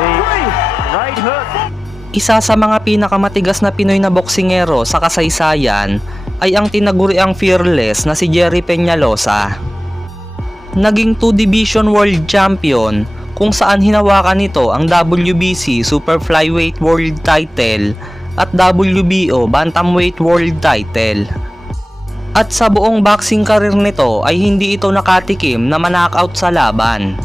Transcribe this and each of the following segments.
the right hook. Isa sa mga pinakamatigas na Pinoy na boksingero sa kasaysayan ay ang tinaguriang fearless na si Jerry Peñalosa. Naging 2 Division World Champion kung saan hinawakan nito ang WBC Super Flyweight World Title at WBO Bantamweight World Title. At sa buong boxing career nito ay hindi ito nakatikim na ma-knockout sa laban.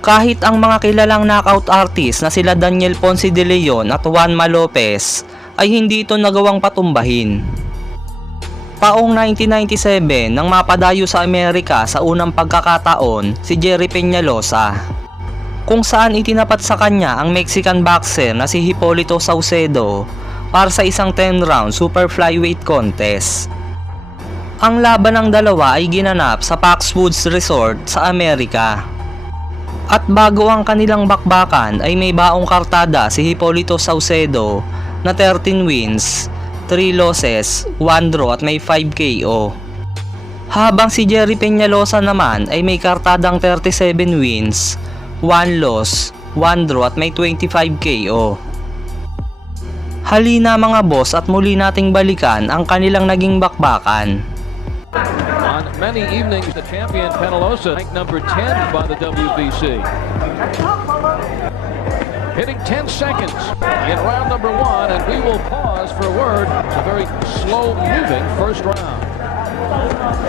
Kahit ang mga kilalang knockout artist na sila Daniel Ponce de Leon at Juanma Lopez ay hindi ito nagawang patumbahin. Taong 1997 nang mapadayo sa Amerika sa unang pagkakataon si Jerry Peñalosa, kung saan itinapat sa kanya ang Mexican boxer na si Hipólito Saucedo para sa isang 10-round super flyweight contest. Ang laban ng dalawa ay ginanap sa Foxwoods Resort sa Amerika. At bago ang kanilang bakbakan ay may baong kartada si Hipólito Saucedo na 13 wins, 3 losses, 1 draw at may 5 KO. Habang si Jerry Peñalosa naman ay may kartadang 37 wins, 1 loss, 1 draw at may 25 KO. Halina mga boss at muli nating balikan ang kanilang naging bakbakan. On many evenings, the champion Peñalosa, ranked number 10 by the WBC. Hitting 10 seconds in round number 1, and we will pause for a word. It's a very slow-moving first round.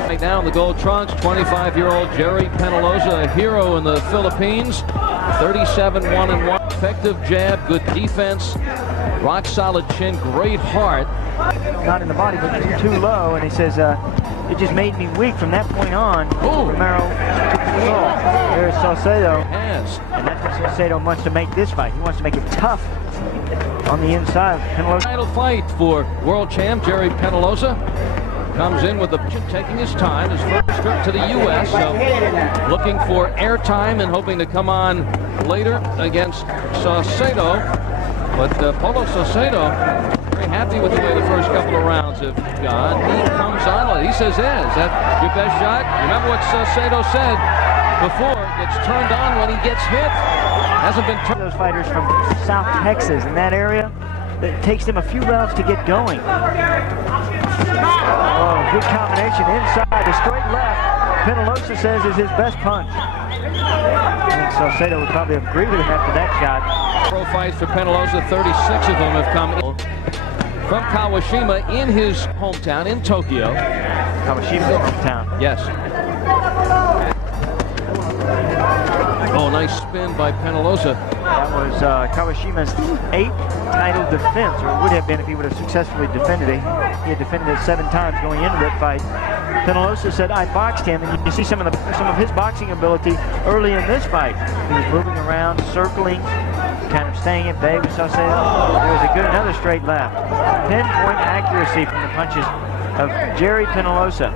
Right now in the gold trunks, 25-year-old Jerry Peñalosa, a hero in the Philippines. 37-1-1, effective jab, good defense, rock-solid chin, great heart. Not in the body, but just too low, and he says, it just made me weak from that point on. Romero took the control. There's Saucedo. And that's what Saucedo wants to make this fight. He wants to make it tough on the inside. Title fight for world champ Jerry Peñalosa. Comes in with the taking his time, his first trip to the U.S., so looking for airtime and hoping to come on later against Saucedo. But Polo Saucedo very happy with the way the first couple of rounds have gone. He comes on, he says, is that your best shot? Remember what Saucedo said before, it gets turned on when he gets hit. Hasn't been turned. Those fighters from South Texas in that area, it takes them a few rounds to get going. Oh, good combination inside, the straight left. Peñalosa says is his best punch. I think Saucedo would probably agree with him after that shot. Pro fights for Peñalosa, 36 of them have come in from Kawashima in his hometown in Tokyo. Kawashima's hometown. Yes. Oh, nice spin by Peñalosa. That was Kawashima's 8th title defense, or it would have been if he would have successfully defended it. He had defended it 7 times going into that fight. Peñalosa said, I boxed him, and you see some of his boxing ability early in this fight. He was moving around, circling, kind of staying at bay with Saucedo. There was another straight left. Pinpoint accuracy from the punches of Jerry Peñalosa.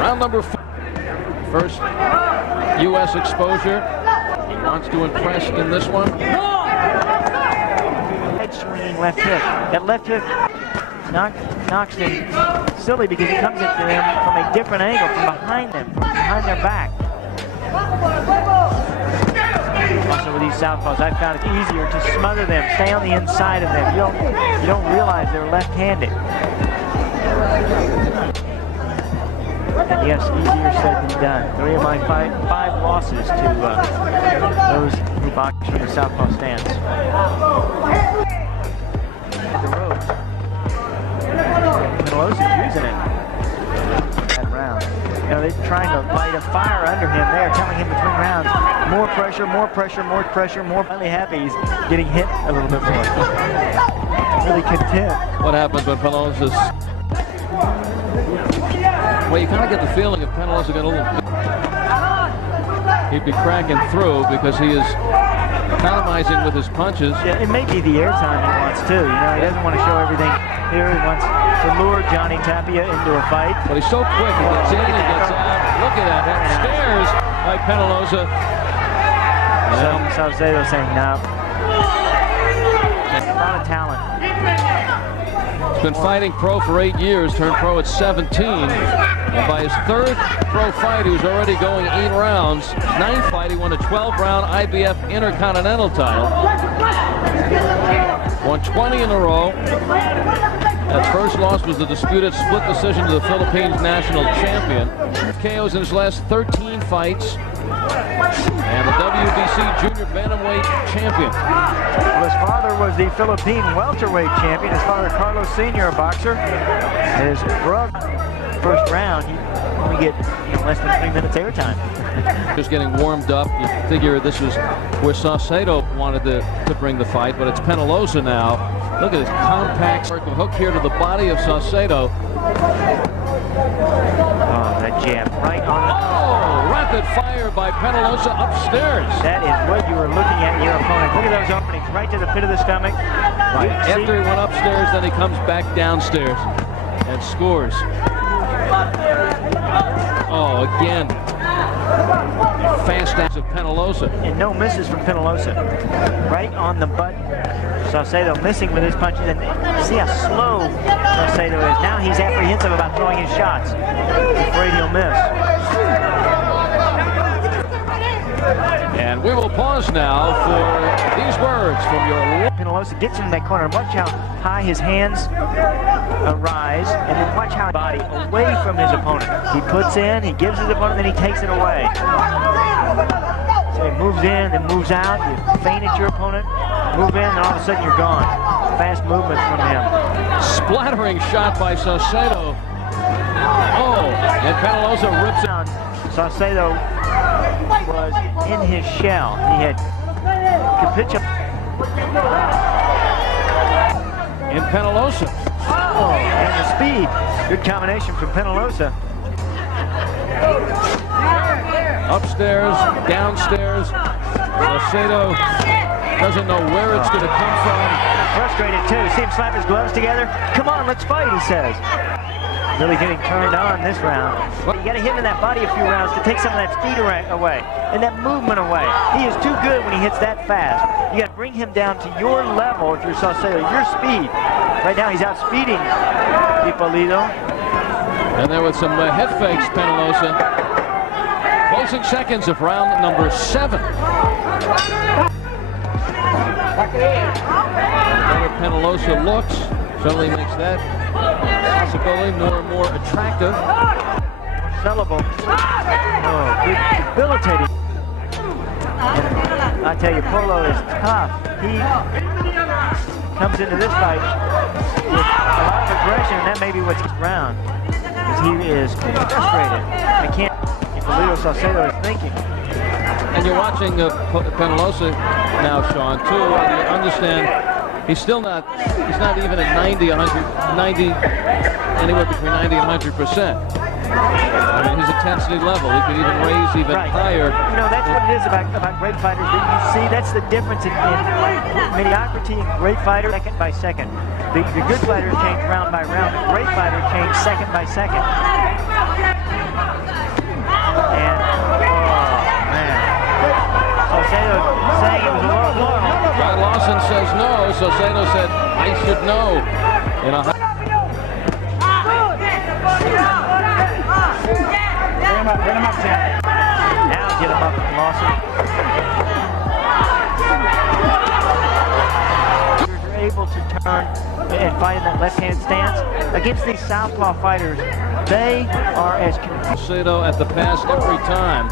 Round number 4. First U.S. exposure. He wants to impress in this one. Head swinging left hook. That left hook knocks him silly because he comes into them from a different angle, from behind them, from behind their back. Also with these southpaws, I found it easier to smother them, stay on the inside of them. You don't realize they're left-handed. And yes, easier said than done. 3 of my 5 losses to those who box from the southpaw stance. The ropes. Peñalosa's using it. That round. You know, they're trying to light a fire under him there, telling him between rounds, more pressure, more pressure, more pressure, more. Finally happy he's getting hit a little bit more. Really content. What happens when Peñalosa's... Well, you kind of get the feeling if Peñalosa got a little... He'd be cracking through because he is economizing with his punches. Yeah, it may be the airtime he wants too. You know, he doesn't want to show everything here. He wants to lure Johnny Tapia into a fight. But he's so quick. He gets in, he gets out. Look at that. That stares by Peñalosa. Saucedo saying no. a lot of talent. He's been fighting pro for 8 years, turned pro at 17. And by his third pro fight, he was already going 8 rounds. His 9th fight, he won a 12-round IBF Intercontinental title. Won 20 in a row. That first loss was the disputed split decision to the Philippines national champion. KOs in his last 13 fights. And the WBC junior bantamweight champion. Well, his father was the Philippine welterweight champion. His father, Carlos Sr., a boxer. His brother, first round, you only get less than 3 minutes airtime. Just getting warmed up. You figure this was where Saucedo wanted to bring the fight, but it's Penaloza now. Look at his compact hook here to the body of Saucedo. Oh, that jab right on the... Oh, rapid fire by Penaloza upstairs. That is what you were looking at in your opponent. Look at those openings right to the pit of the stomach. Right. After he went upstairs, then he comes back downstairs and scores. Oh, again. Fast ass of Penaloza. And no misses from Penaloza. Right on the butt. Saucedo missing with his punches. And see how slow Saucedo is. Now he's apprehensive about throwing his shots. He's afraid he'll miss. And we will pause now for these words from your... Penaloza gets him in that corner. Watch how high his hands rise, and then watch how body away from his opponent. He puts in, he gives his opponent, then he takes it away. So he moves in, then moves out. You feint at your opponent, move in, and all of a sudden you're gone. Fast movements from him. Splattering shot by Saucedo. Oh, and Penaloza rips it. Saucedo was in his shell. He had capitulated. In Penaloza. Oh, and the speed. Good combination from Penaloza. Upstairs, downstairs. Saucedo doesn't know where it's going to come from. Frustrated too. See him slap his gloves together. Come on, let's fight, he says. Really getting turned on this round. Well, you got to hit him in that body a few rounds to take some of that speed away and that movement away. He is too good when he hits that fast. You got to bring him down to your level if you're Saucedo, your speed. Right now he's outspeeding Ippolito. And there with some head fakes, Penaloza. Closing seconds of round number 7. The better Penaloza looks, certainly makes that possibility more and more attractive. Sellable. Oh, good, debilitating. And I tell you, Polo is tough. He comes into this fight with a lot of aggression, and that may be what's his round. Because he is frustrated. I can't. Ippolito Saucedo is thinking. And you're watching Penaloza now, Sean, too, and you understand he's not even at 90, 100, 90, anywhere between 90 and 100%. I mean, his intensity level, he could even raise even higher. You know, that's what it is about great fighters. You see, that's the difference in mediocrity and great fighters, second by second. The good fighters change round by round. The great fighters change second by second. And, oh, man. Saucedo saying it was a low blow. John Lawson says no. Saucedo said, I should know. In a Bring him up, Tim. Now get him up, Lawson. You're able to turn and fight in that left-hand stance. Against these southpaw fighters, they are as confused. Saucedo at the pass every time.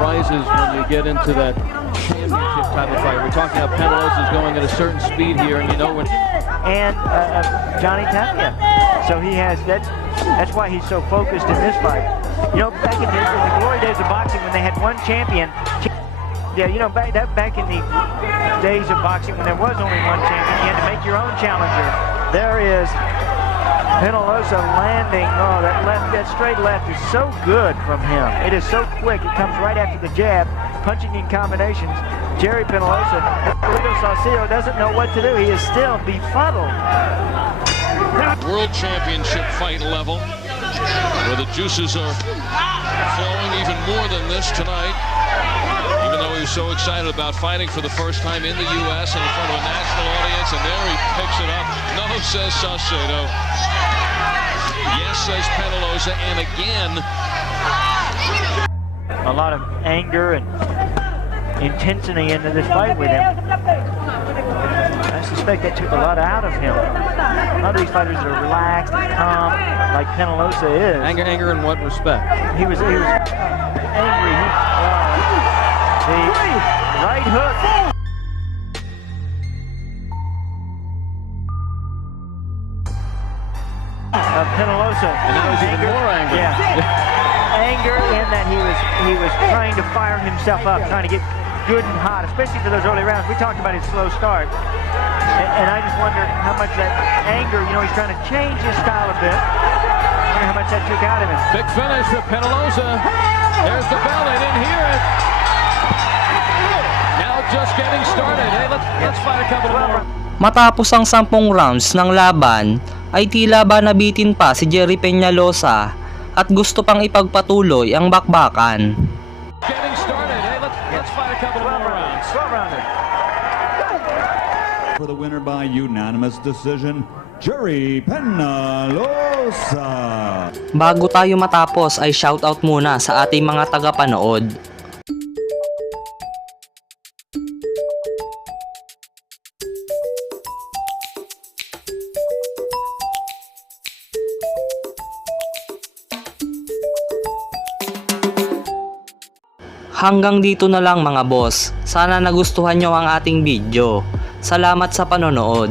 Rises when you get into that championship type of fight. We're talking about Penaloza is going at a certain speed here, and you know when. And Johnny Tapia. So he has, that's why he's so focused in this fight. You know, back in the glory days of boxing when they had one champion, yeah, you know, back in the days of boxing when there was only one champion, you had to make your own challenger. There is Penaloza landing. Oh, that straight left is so good from him. It is so quick. It comes right after the jab, punching in combinations. Jerry Penaloza, Ippolito Saucedo doesn't know what to do. He is still befuddled. World Championship fight level, where the juices are flowing even more than this tonight. Even though he was so excited about fighting for the first time in the U.S. and in front of a national audience, and there he picks it up. No, says Saucedo. Yes, says Penaloza, and again. A lot of anger and intensity into this fight with him. I suspect that took a lot out of him. A lot of these fighters are relaxed and calm, like Penaloza is. Anger in what respect? He was angry. The right hook. Penaloza. And now he's even more angry. Yeah. Anger in that he was trying to fire himself up, trying to get good and hot, especially for those early rounds. We talked about his slow start. And I just wonder how much that anger, he's trying to change his style a bit. I wonder how much that took out of him. Big finish for Penaloza. There's the bell. They didn't hear it. Now just getting started. Hey, let's fight a couple more. Matapos ang 10 rounds ng laban, ay tila ba nabitin pa si Jerry Peñalosa at gusto pang ipagpatuloy ang bakbakan. Getting started. Hey, let's fight a couple more rounds. 12-rounder. For the winner by unanimous decision, Jerry Peñalosa. Bago tayo matapos ay shoutout muna sa ating mga tagapanood. Hanggang dito na lang mga boss. Sana nagustuhan nyo ang ating video. Salamat sa panonood.